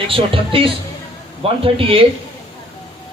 138 138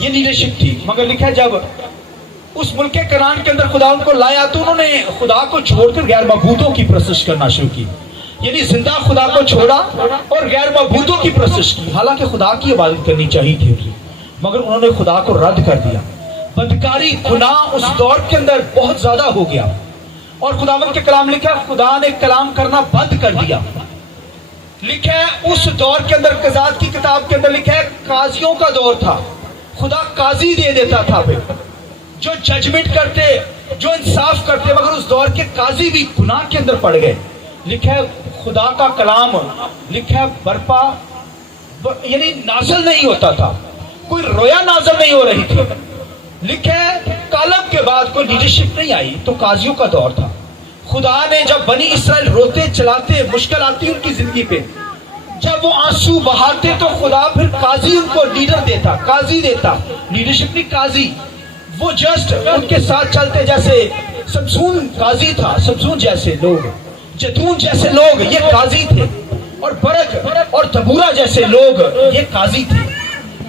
یہ لیڈرشپ تھی. مگر لکھا ہے جب اس ملک کنعان کے اندر خدا ان کو لایا تو انہوں نے خدا کو چھوڑ کر غیر معبودوں کی پرستش کرنا شروع کی. یعنی زندہ خدا کو چھوڑا اور غیر معبودوں کی پرستش کی. حالانکہ خدا کی عبادت کرنی چاہیے تھی مگر انہوں نے خدا کو رد کر دیا. بدکاری گناہ اس دور کے اندر بہت زیادہ ہو گیا اور خداوند کے کلام لکھا ہے خدا نے کلام کرنا بند کر دیا. لکھا ہے اس دور کے اندر قضات کی کتاب کے اندر لکھا ہے قاضیوں کا دور تھا. خدا قاضی دے دیتا تھا پھر جو ججمنٹ کرتے جو انصاف کرتے. مگر اس دور کے قاضی بھی گناہ کے اندر پڑ گئے. لکھا ہے خدا کا کلام لکھا ہے برپا یعنی نازل نہیں ہوتا تھا. کوئی رویا نازل نہیں ہو رہی تھی. لکھا ہے کالم کے بعد کوئی لیڈرشپ نہیں آئی تو قاضیوں کا دور تھا. خدا نے جب بنی اسرائیل روتے چلاتے مشکل آتی ان کی زندگی پہ جب وہ آنسو بہاتے تو خدا پھر قاضی ان کو لیڈر دیتا قاضی دیتا. لیڈرشپ نہیں قاضی. وہ جسٹ ان کے ساتھ چلتے جیسے سمسون قاضی تھا. سمسون جیسے لوگ جتون جیسے لوگ یہ قاضی تھے اور برق اور دبورا جیسے لوگ یہ قاضی تھے.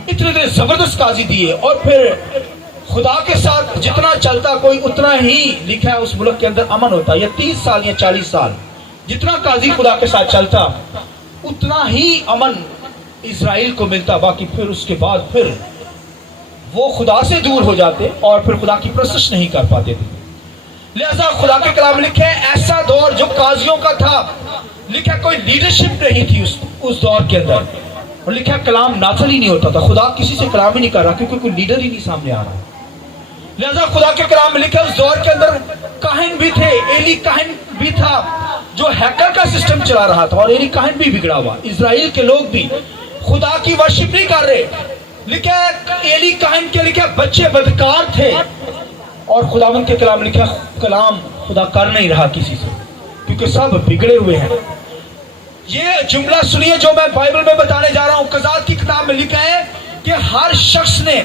اتنے زبردست قاضی دیے اور پھر خدا کے ساتھ جتنا چلتا کوئی اتنا ہی لکھا ہے اس ملک کے اندر امن ہوتا. یا 30 سال یا 40 سال جتنا قاضی خدا کے ساتھ چلتا اتنا ہی امن اسرائیل کو ملتا. باقی پھر اس کے بعد پھر وہ خدا سے دور ہو جاتے اور پھر خدا کی پرستش نہیں کر پاتے تھے. لہذا خدا کے کلام لکھے ایسا دور جو قاضیوں کا تھا. لکھا کوئی لیڈرشپ نہیں تھی اس دور کے اندر اور لکھا کلام نازل ہی نہیں ہوتا تھا. خدا کسی سے کلام ہی نہیں کر رہا کیونکہ کوئی لیڈر ہی نہیں سامنے آ رہا. لہذا خدا کے کلام میں لکھا اس دور کے اندر کاہن بھی تھے. ایلی کاہن بھی تھا جو ہیکل کا سسٹم چلا رہا تھا اور ایلی کاہن بھی بگڑا ہوا. اسرائیل کے لوگ بھی خدا کی ورشپ نہیں کر رہے. لکھا ایلی کاہن کے لکھا بچے بدکار تھے اور خداوند کے کلام لکھا کلام خدا کر نہیں رہا کسی سے کیونکہ سب بگڑے ہوئے ہیں. یہ جملہ سنیے جو میں بائبل میں بتانے جا رہا ہوں. قضات کی کتاب میں لکھا ہے کہ ہر شخص نے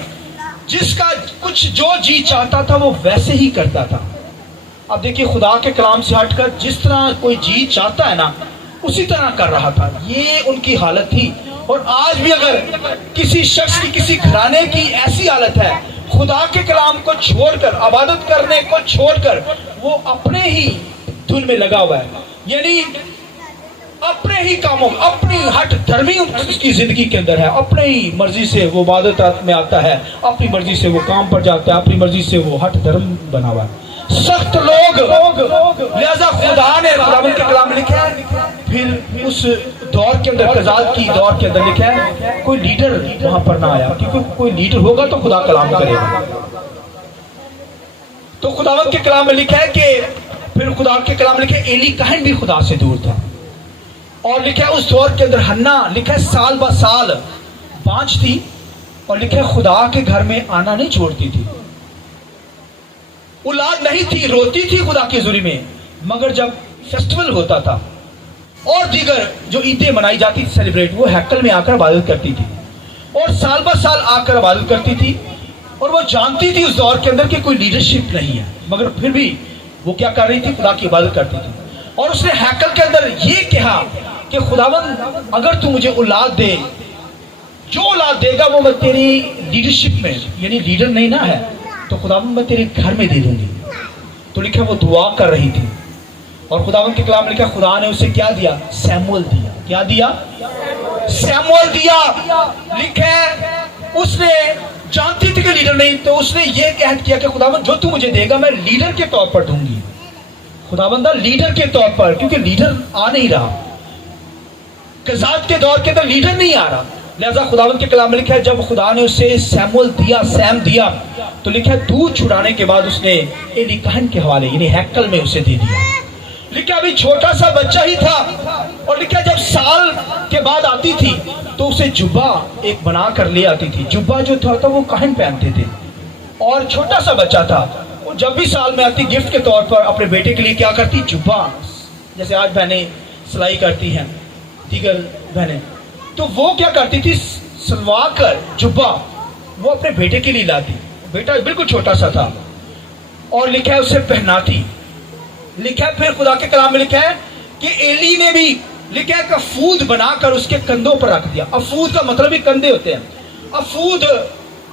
جس کا کچھ جو جی چاہتا تھا وہ ویسے ہی کرتا تھا. اب دیکھیے خدا کے کلام سے ہٹ کر جس طرح کوئی جی چاہتا ہے نا اسی طرح کر رہا تھا. یہ ان کی حالت تھی. اور آج بھی اگر کسی شخص کی کسی گھرانے کی ایسی حالت ہے خدا کے کلام کو چھوڑ کر عبادت کرنے کو چھوڑ کر وہ اپنے ہی دھن میں لگا ہوا ہے. یعنی اپنے ہی کاموں اپنی ہٹ دھرمی اس کی زندگی کے اندر ہے. اپنے ہی مرضی سے وہ عبادت میں آتا ہے اپنی مرضی سے وہ کام پر جاتا ہے اپنی مرضی سے وہ ہٹ دھرم بنا ہوا ہے. سخت لوگ. لہذا خدا نے خداوند کے کلام میں لکھا ہے پھر اس دور کے اندر قضات کی دور کے اندر لکھا ہے کوئی لیڈر وہاں پر نہ آیا کیونکہ کوئی لیڈر ہوگا تو خدا کلام کرے گا. تو خداوند کے کلام میں لکھا ہے کہ پھر خدا کے کلام میں لکھا ہے ایلی کاہن بھی خدا سے دور تھا. اور لکھا ہے اس دور کے اندر ہنا لکھا ہے سال با سال بانچ تھی اور لکھا ہے خدا کے گھر میں آنا نہیں چھوڑتی تھی. اولاد نہیں تھی روتی تھی خدا کی حضوری میں مگر جب فیسٹیول ہوتا تھا اور دیگر جو عیدیں منائی جاتی تھی سیلیبریٹ وہ ہیکل میں آ کر عبادت کرتی تھی اور سال با سال آ کر عبادت کرتی تھی. اور وہ جانتی تھی اس دور کے اندر کہ کوئی لیڈرشپ نہیں ہے مگر پھر بھی وہ کیا کر رہی تھی خدا کی عبادت کرتی تھی. اور اس نے ہیکل کے اندر یہ کہا کہ خداوند اگر تو مجھے اولاد دے جو اولاد دے گا وہ میں تیری لیڈرشپ میں یعنی لیڈر نہیں نہ ہے تو خداوند میں تیرے گھر میں دے دوں گی. تو لکھا وہ دعا کر رہی تھی اور خداوند کے کلام لکھا خدا نے اسے کیا دیا سیموئل دیا. کیا دیا سیموئل دیا. لکھا اس نے جانتی تھی کہ لیڈر نہیں تو اس نے یہ عہد کیا کہ خداوند جو تو مجھے دے گا میں لیڈر کے طور پر دوں گی. خداوند لیڈر کے طور پر کیونکہ لیڈر آ نہیں رہا قضات کے دور کے اندر لیڈر نہیں آ رہا. لہذا خداوند کے کلام میں لکھا ہے جب خدا نے اسے سیموئل دیا سیم دیا تو لکھا ہے دودھ چھڑانے کے بعد اس نے ایلی کاہن کے حوالے یعنی ہیکل میں اسے دے دیا. لکھا ابھی چھوٹا سا بچہ ہی تھا اور لکھا جب سال کے بعد آتی تھی تو اسے جبہ ایک بنا کر لے آتی تھی. جبہ جو تھا وہ کاہن پہنتے تھے اور چھوٹا سا بچہ تھا وہ جب بھی سال میں آتی گفٹ کے طور پر اپنے بیٹے کے لیے کیا کرتی جبہ جیسے آج بہنیں سلائی کرتی ہیں دیگر بہنیں تو وہ کیا کرتی تھی سلوا کر جبہ وہ اپنے بیٹے کے لیے لاتی. بیٹا بالکل چھوٹا سا تھا اور لکھا ہے اسے پہناتی. لکھا ہے پھر خدا کے کلام میں لکھا ہے کہ ایلی نے بھی لکھا ہے کہ افود بنا کر اس کے کندھوں پر رکھ دیا. افود کا مطلب ہی کندھے ہوتے ہیں. افود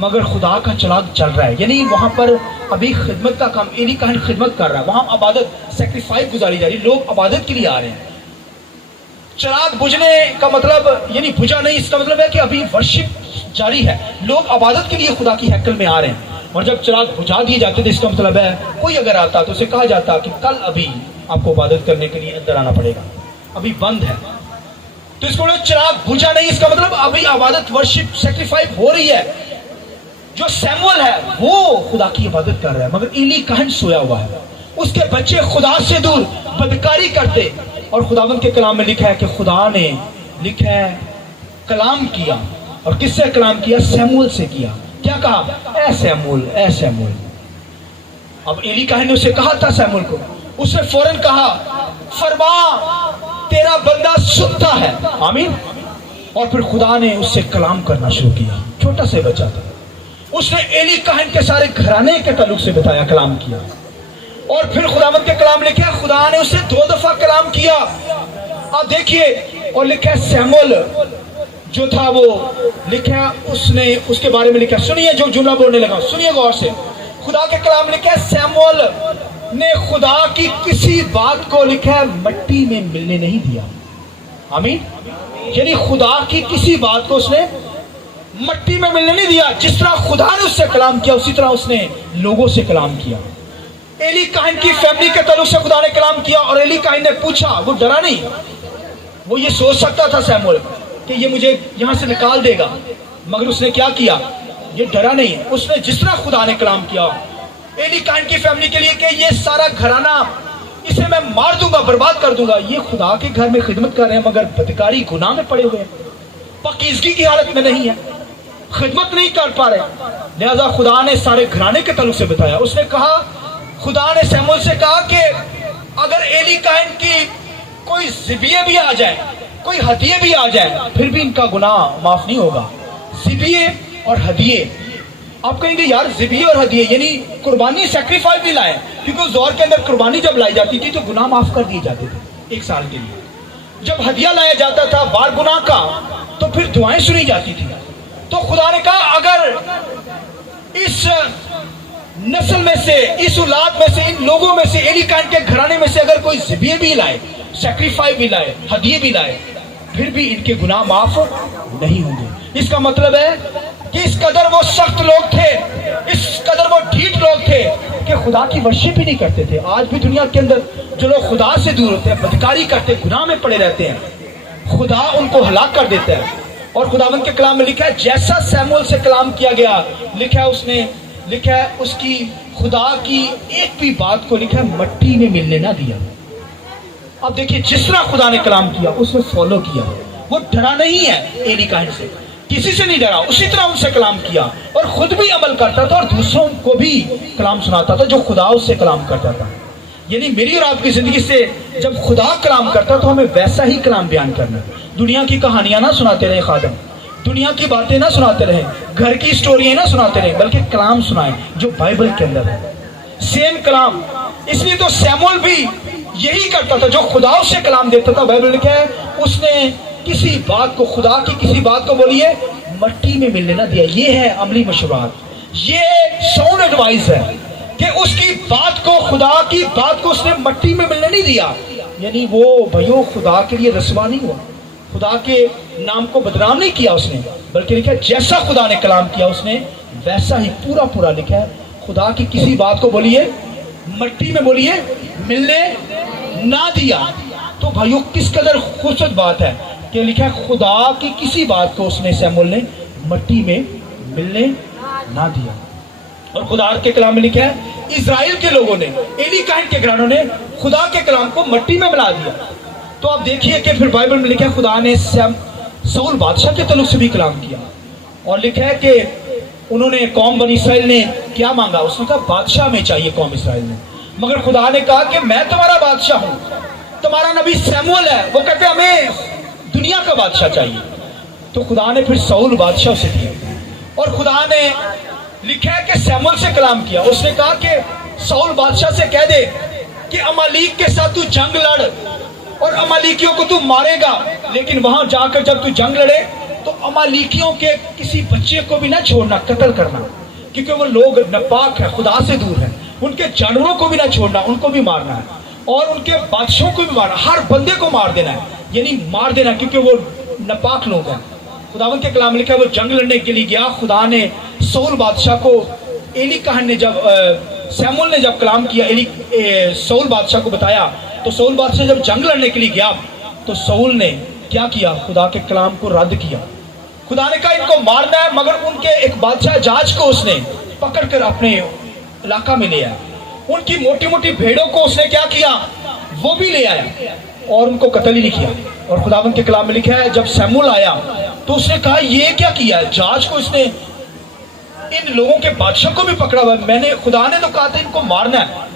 مگر خدا کا چراغ جل رہا ہے. یعنی وہاں پر ابھی خدمت کا کام، ایلی کاہن خدمت کر رہا ہے، وہاں عبادت سیکریفائس گزاری جا رہی ہے، لوگ عبادت کے لیے آ رہے ہیں. چراغ بجھنے کا مطلب یعنی بجھا نہیں، اس کا مطلب ہے کہ ابھی ورشپ جاری ہے، لوگ عبادت کے لیے خدا کی ہیکل میں آ رہے ہیں. اور جب چراغ بجھا دیے جاتے تھے، اس کا مطلب ہے کوئی اگر آتا تو اسے کہا جاتا کہ کل ابھی آپ کو عبادت کرنے کے لیے اندر آنا پڑے گا، ابھی بند ہے. تو اس کو چراغ بجھا نہیں، اس کا مطلب ابھی عبادت ورشپ سیکریفائس ہو رہی ہے. جو سیمول ہے وہ خدا کی عبادت کر رہا ہے، مگر ایلی کاہن سویا ہوا ہے. اس کے بچے خدا سے دور بدکاری کرتے. اور خداوند کے کلام میں لکھا ہے کہ خدا نے لکھا ہے کلام کیا. اور کس سے کلام کیا؟ سیمول سے کیا. کیا کہا؟ اے سیمول، اے سیمول. اب ایلی کاہن نے اسے کہا تھا سیمول کو، اس نے فوراً کہا فرما تیرا بندہ سنتا ہے. آمین. اور پھر خدا نے اس سے کلام کرنا شروع کیا. چھوٹا سے بچہ تھا، اس نے ایلی کاہن کے سارے گھرانے کے تعلق سے بتایا، کلام کیا. اور پھر خداوند کے کلام لکھا، خدا نے اسے 2 دفعہ کلام کیا. اب دیکھیے، اور لکھا سیمول جو تھا وہ لکھا، اس نے اس کے بارے میں لکھا. سنیے جو جملہ بولنے لگا، سنیے غور سے. خدا کے کلام لکھا سیمول نے خدا کی کسی بات کو لکھا مٹی میں ملنے نہیں دیا. آمین. یعنی خدا کی کسی بات کو اس نے مٹی میں ملنے نہیں دیا. جس طرح خدا نے اس سے کلام کیا، اسی طرح اس نے لوگوں سے کلام کیا. ایلی کاہن کی فیملی کے تعلق سے خدا نے کلام کیا. اور ایلی کاہن نے پوچھا، وہ ڈرا نہیں. وہ یہ سوچ سکتا تھا سیمول کہ یہ مجھے یہاں سے نکال دے گا، مگر اس نے کیا کیا؟ یہ ڈرا نہیں. اس نے جس طرح خدا نے کلام کیا ایلی کاہن کی فیملی کے لیے کہ یہ سارا گھرانہ اسے میں مار دوں گا، برباد کر دوں گا. یہ خدا کے گھر میں خدمت کر رہے ہیں مگر بدکاری گناہ میں پڑے ہوئے ہیں، پاکیزگی کی حالت میں نہیں ہے، خدمت نہیں کر پا رہے. لہذا خدا نے سارے گھرانے کے تعلق سے بتایا. اس نے کہا، خدا نے سیمول سے کہا کہ اگر ایلی کاہن کی کوئی ذبیحے بھی آ جائے، کوئی ہدیے بھی آ جائے، پھر بھی ان کا گناہ معاف نہیں ہوگا. ذبیحے اور ہدیے. آپ کہیں گے یار ذبیحے اور ہدیے یعنی قربانی، سیکریفائس بھی لائے، کیونکہ اس دور کے اندر قربانی جب لائی جاتی تھی تو گناہ معاف کر دیے جاتے تھے 1 سال کے لیے. جب ہدیہ لایا جاتا تھا بار گناہ کا تو پھر دعائیں سنی جاتی تھی. تو خدا نے کہا اگر اس نسل میں سے، اس اولاد میں سے، ان لوگوں میں سے، ایلی کاہن کے گھرانے میں سے اگر کوئی ذبیحے بھی لائے، سیکریفائس بھی لائے، ہدیے بھی لائے، پھر بھی ان کے گناہ معاف نہیں ہوں گے. اس کا مطلب ہے کہ اس قدر وہ سخت لوگ تھے، اس قدر وہ ڈھیٹ لوگ تھے کہ خدا کی ورشپ ہی نہیں کرتے تھے. آج بھی دنیا کے اندر جو لوگ خدا سے دور ہوتے ہیں، بدکاری کرتے، گناہ میں پڑے رہتے ہیں، خدا ان کو ہلاک کر دیتا ہے. اور خداوند کے کلام میں لکھا ہے جیسا سیمول سے کلام کیا گیا، لکھا ہے اس نے، لکھا ہے اس کی خدا کی ایک بھی بات کو لکھا ہے مٹی میں ملنے نہ دیا. اب دیکھیے جس طرح خدا نے کلام کیا اس نے فالو کیا. وہ ڈرا نہیں ہے ایلی کاہن سے، کسی سے نہیں ڈرا، اسی طرح ان سے کلام کیا اور خود بھی عمل کرتا تھا اور دوسروں کو بھی کلام سناتا تھا جو خدا اس سے کلام کرتا تھا. یعنی میری اور آپ کی زندگی سے جب خدا کلام کرتا تو ہمیں ویسا ہی کلام بیان کرنا ہے. دنیا کی کہانیاں نہ سناتے رہے خادم، دنیا کی باتیں نہ سناتے رہے، گھر کی سٹوریاں نہ سناتے رہے، بلکہ کلام سنائیں جو بائبل کے اندر ہے، سیم کلام. اس لیے تو سیمول بھی یہی کرتا تھا، جو خدا اس سے کلام دیتا تھا. بائبل لکھا ہے اس نے کسی بات کو، خدا کی کسی بات کو بولیے مٹی میں ملنے نہ دیا. یہ ہے عملی مشورات، یہ ساؤنڈ ایڈوائز ہے کہ اس کی بات کو، خدا کی بات کو اس نے مٹی میں ملنے نہیں دیا. یعنی وہ بھائیو خدا کے لیے رسوا نہیں ہوا، خدا کے نام کو بدنام نہیں کیا اس نے، بلکہ لکھا ہے جیسا خدا نے کلام کیا اس نے ویسا ہی پورا پورا لکھا ہے. خدا کی کسی بات کو بولیے مٹی میں بولیے ملنے نہ دیا. تو بھائیو کس قدر خوبصورت بات ہے کہ لکھا ہے خدا کی کسی بات کو اس نے، سیمول نے، مٹی میں ملنے نہ دیا. اور خدا کے کلام میں لکھا ہے اسرائیل کے لوگوں نے، ایلی کاہن کے گھرانوں نے خدا کے کلام کو مٹی میں ملا دیا. تو آپ دیکھیے کہ پھر بائبل میں لکھا ہے خدا نے سول بادشاہ کے تعلق سے بھی کلام کیا. اور لکھا ہے کہ انہوں نے، قوم بنی اسرائیل نے کیا مانگا؟ اس نے کہا بادشاہ میں چاہیے قوم اسرائیل نے. مگر خدا نے کہا کہ میں تمہارا بادشاہ ہوں، تمہارا نبی سیمول ہے، وہ کہتے ہیں ہمیں دنیا کا بادشاہ چاہیے. تو خدا نے پھر سول بادشاہ سے دیا. اور خدا نے لکھا ہے کہ سیمول سے کلام کیا. اس نے کہا کہ سول بادشاہ سے کہہ دے کہ امالیک کے ساتھ تو جنگ لڑ اور امالیکیوں کو تو مارے گا، لیکن وہاں جا کر جب تو جنگ لڑے تو امالیکیوں کے کسی بچے کو بھی نہ چھوڑنا، قتل کرنا، کیونکہ وہ لوگ ناپاک ہیں، خدا سے دور ہیں. ان کے جانوروں کو بھی نہ چھوڑنا، ان کو بھی مارنا ہے، اور ان کے بادشاہوں کو بھی مارنا، ہر بندے کو مار دینا ہے، یعنی مار دینا، کیونکہ وہ ناپاک لوگ ہیں. خداوند کے کلام لکھا ہے وہ جنگ لڑنے کے لیے گیا. خدا نے سول بادشاہ کو، ایلی کہن نے جب سیمول نے جب کلام کیا، سول بادشاہ کو بتایا، تو سول بادشاہ جب جنگ لڑنے کے لیے گیا تو سول نے کیا کیا؟ خدا کے کلام کو رد کیا. خدا نے کہا ان کو مارنا ہے، مگر ان کے ایک بادشاہ جاج کو اس نے پکڑ کر اپنے علاقہ میں لے آیا. ان کی موٹی موٹی بھیڑوں کو اس نے کیا کیا؟ وہ بھی لے آیا اور ان کو قتل ہی نہیں کیا. اور خداوند کے کلام میں لکھا ہے جب سیمول آیا تو اس نے کہا یہ کیا کیا ہے؟ جاج کو اس نے، ان لوگوں کے بادشاہ کو بھی پکڑا ہوا ہے. خدا نے تو کہا تھا ان کو مارنا ہے،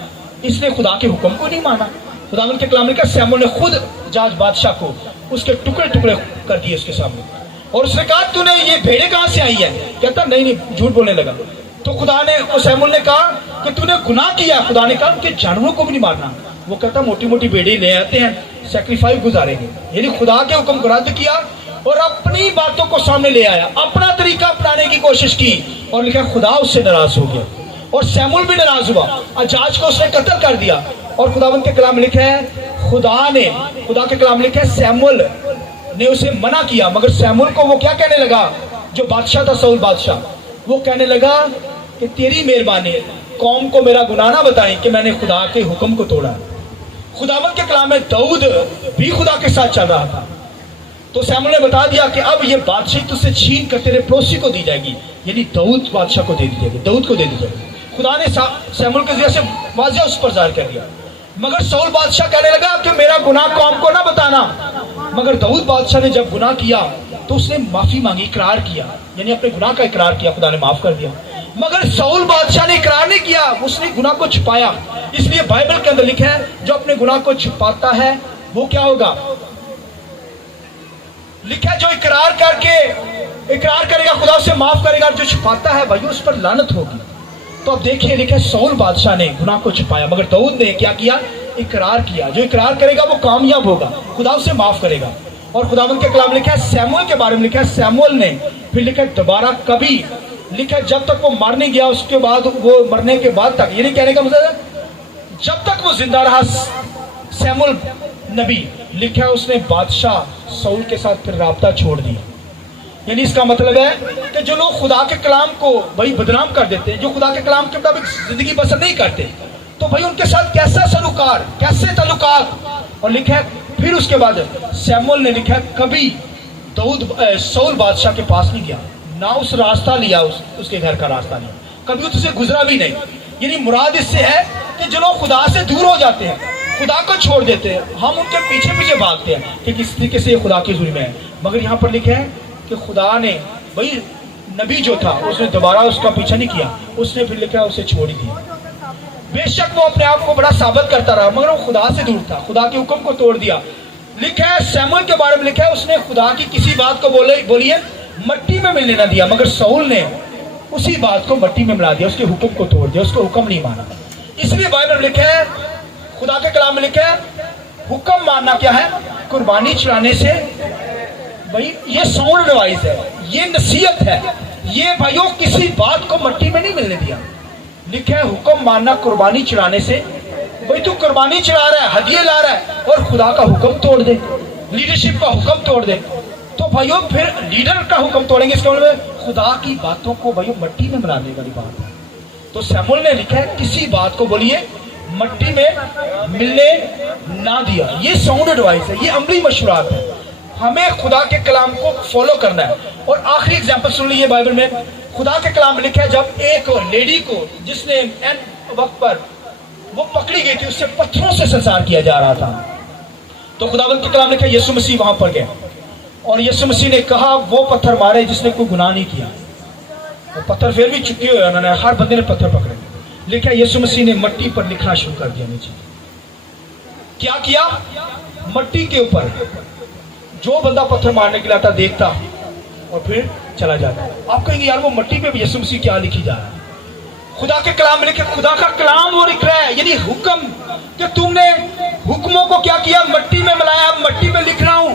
اس نے خدا کے حکم کو نہیں مانا. خداوند کے کلام میں لکھا سیمول نے خود جاج بادشاہ کو اس کے ٹکڑے ٹکڑے کر دیے اس کے سامنے، اور اس نے کہا تو نے یہ بھیڑیں کہاں سے آئی ہیں؟ کہتا نہیں جھوٹ بولنے لگا. تو خدا نے، سیمول نے کہا کہ تو نے گناہ کیا. خدا نے کہا ان کے جانوروں کو بھی نہیں مارنا. وہ کہتا موٹی موٹی بھیڑیں لے آتے ہیں، سیکریفائس گزاریں گے. یعنی خدا کے حکم کو رد کیا اور اپنی باتوں کو سامنے لے آیا، اپنا طریقہ اپنانے کی کوشش کی، اور لکھا خدا اس سے ناراض ہو گیا اور سیمول بھی ناراض ہوا. جاج کو اس نے قتل کر دیا. اور خداوند کے کلام لکھا ہے خدا کے کلام لکھا ہے سیمول نے اسے منع کیا، مگر سیمول کو وہ کیا کہنے لگا؟ جو بادشاہ تھا سول بادشاہ، وہ کہنے لگا کہ تیری مہربانی، قوم کو میرا گناہ نہ بتائیں کہ میں نے خدا کے حکم کو توڑا. خداوند کے کلام میں داؤد بھی خدا کے ساتھ چل رہا تھا، تو سیمول نے بتا دیا کہ اب یہ بادشاہی تجھ سے چھین کر تیرے پڑوسی کو دی جائے گی، یعنی داؤد بادشاہ کو دے دی جائے گی، داؤد کو دے دی جائے گی. خدا نے سیمول کے ذریعے سے واضح اس پر ظاہر کر دیا. مگر سول بادشاہ کہنے لگا کہ میرا گناہ قوم کو نہ بتانا. مگر داؤد بادشاہ نے جب گناہ کیا تو اس نے معافی مانگی، اقرار کیا، یعنی اپنے گناہ کا اقرار کیا، خدا نے معاف کر دیا. مگر سول بادشاہ نے اقرار نہیں کیا، اس نے گناہ کو چھپایا. اس لیے بائبل کے اندر لکھا ہے جو اپنے گناہ کو چھپاتا ہے وہ کیا ہوگا؟ لکھا ہے جو اقرار کرے گا خدا اسے معاف کرے گا، جو چھپاتا ہے بھائی اس پر لعنت ہوگی. تو اب دیکھیے لکھا ہے سول بادشاہ نے گناہ کو چھپایا، مگر داؤد نے کیا کیا؟ اقرار کیا. جو اقرار کرے گا وہ کامیاب ہوگا، خدا اسے معاف کرے گا. اور خداوند کے کلام لکھا ہے سیمول کے بارے میں لکھا ہے سیمول نے پھر لکھا ہے دوبارہ کبھی، لکھا ہے جب تک وہ مر نہیں گیا، اس کے بعد وہ مرنے کے بعد تک، یعنی کہنے کا مطلب ہے جب تک وہ زندہ رہا سیمول نبی، لکھا ہے اس نے بادشاہ سول کے ساتھ پھر رابطہ چھوڑ دیا. یعنی اس کا مطلب ہے کہ جو لوگ خدا کے کلام کو بھائی بدنام کر دیتے ہیں، جو خدا کے کلام کے مطابق زندگی بسر نہیں کرتے، تو بھائی ان کے ساتھ کیسا سلوکار، کیسے تعلقات. اور لکھا ہے پھر اس کے بعد سیمول نے لکھا ہے کبھی سول بادشاہ کے پاس نہیں گیا، نہ اس راستہ لیا، اس کے گھر کا راستہ لیا، کبھی اس سے گزرا بھی نہیں. یعنی مراد اس سے ہے کہ جو لوگ خدا سے دور ہو جاتے ہیں، خدا کو چھوڑ دیتے ہیں، ہم ان کے پیچھے پیچھے بھاگتے ہیں کہ کس طریقے سے یہ خدا کے ظلم ہے. مگر یہاں پر لکھا ہے کہ خدا نے بھائی نبی جو تھا اس نے دوبارہ اس کا پیچھا نہیں کیا، اس نے پھر لکھا اسے چھوڑ ہی دیا. بے شک وہ اپنے آپ کو بڑا ثابت کرتا رہا، مگر وہ خدا سے دور تھا، خدا کے حکم کو توڑ دیا. لکھا ہے سیمول کے بارے میں لکھا ہے اس نے خدا کی کسی بات کو بولیے مٹی میں ملنے نہ دیا، مگر سول نے اسی بات کو مٹی میں ملا دیا، اس کے حکم کو توڑ دیا، اس کو حکم نہیں مانا. اس لیے بائبل میں لکھا ہے، خدا کے کلام میں لکھا ہے حکم ماننا کیا ہے؟ قربانی چڑھانے سے. بھائی یہ ساؤنڈ ایڈوائز ہے، یہ نصیحت ہے، یہ بھائیوں کسی بات کو مٹی میں نہیں ملنے دیا. لکھا ہے حکم ماننا قربانی چڑھانے سے. بھائی تو قربانی چڑھا رہا ہے، ہدیے لا رہا ہے اور خدا کا حکم توڑ دے، لیڈرشپ کا حکم توڑ دے، تو بھائیوں پھر لیڈر کا حکم توڑیں گے، اس کا مطلب خدا کی باتوں کو بھائیوں مٹی میں ملانے والی بات ہے. تو سیمول نے لکھا ہے کسی بات کو بولیے مٹی میں ملنے نہ دیا. یہ ساؤنڈ ایڈوائز ہے، یہ عملی مشورات ہے، ہمیں خدا کے کلام کو فالو کرنا ہے. اور آخری ایگزامپل سن لیجیے بائبل میں، خدا کے کلام میں لکھا ہے جب ایک لیڈی کو جس نے وقت پر وہ پکڑی گئی تھی، اس سے پتھروں سے سنسار کیا جا رہا تھا، تو خداوند کے کلام نے کہا یسوع مسیح وہاں پر گئے اور یسوع مسیح نے کہا وہ پتھر مارے جس نے کوئی گناہ نہیں کیا. وہ پتھر پھر بھی چکے ہوئے، انہوں نے ہر بندے نے پتھر پکڑے. لکھا یسوع مسیح نے مٹی پر لکھنا شروع کر دیا نیچے. کیا مٹی کے اوپر جو بندہ پتھر مارنے کے لیے آتا دیکھتا اور پھر چلا جاتا. آپ کہیں گے یار وہ مٹی پہ بھی یسوع مسیح کیا لکھی جا رہا ہے؟ خدا کے کلام میں لکھا، خدا کا کلام وہ لکھ رہا ہے، یعنی حکم کہ تم نے حکموں کو کیا کیا؟ مٹی میں ملایا. اب مٹی میں لکھ رہا ہوں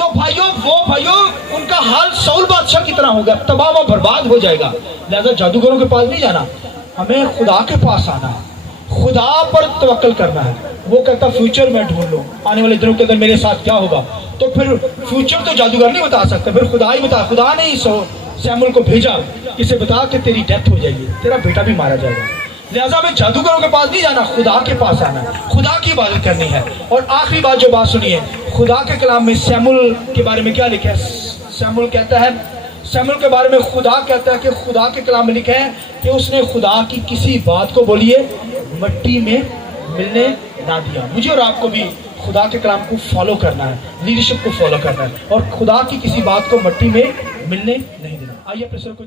تو بھائیوں ان کا حال سول بادشاہ کی طرح ہوگا، تباہ و برباد ہو جائے گا۔ لہذا جادوگروں کے پاس نہیں جانا، ہمیں خدا کے پاس آنا ہے، خدا پر توکل کرنا ہے۔ وہ کہتا فیوچر میں ڈھونڈ لو، آنے والے دنوں کے اندر میرے ساتھ کیا ہوگا، تو پھر فیوچر تو جادوگر نہیں بتا سکتا، پھر خدا ہی بتا۔ خدا نے سیمول کو بھیجا، اسے بتا کہ تیری ڈیتھ ہو جائے گی، تیرا بیٹا بھی مارا جائے گا۔ لہٰذا ہمیں جادوگروں کے پاس نہیں جانا، خدا کے پاس آنا ہے، خدا کی عبادت کرنی ہے۔ اور آخری بات جو بات سنیے، خدا کے کلام میں سیمول کے بارے میں کیا لکھا ہے؟ سیمول کہتا ہے، سیمول کے بارے میں خدا کہتا ہے کہ خدا کے کلام میں لکھا ہے کہ اس نے خدا کی کسی بات کو بولیے مٹی میں ملنے نہ دیا۔ مجھے اور آپ کو بھی خدا کے کلام کو فالو کرنا ہے، لیڈرشپ کو فالو کرنا ہے، اور خدا کی کسی بات کو مٹی میں ملنے نہیں دینا۔ آئیے اپنے سر کو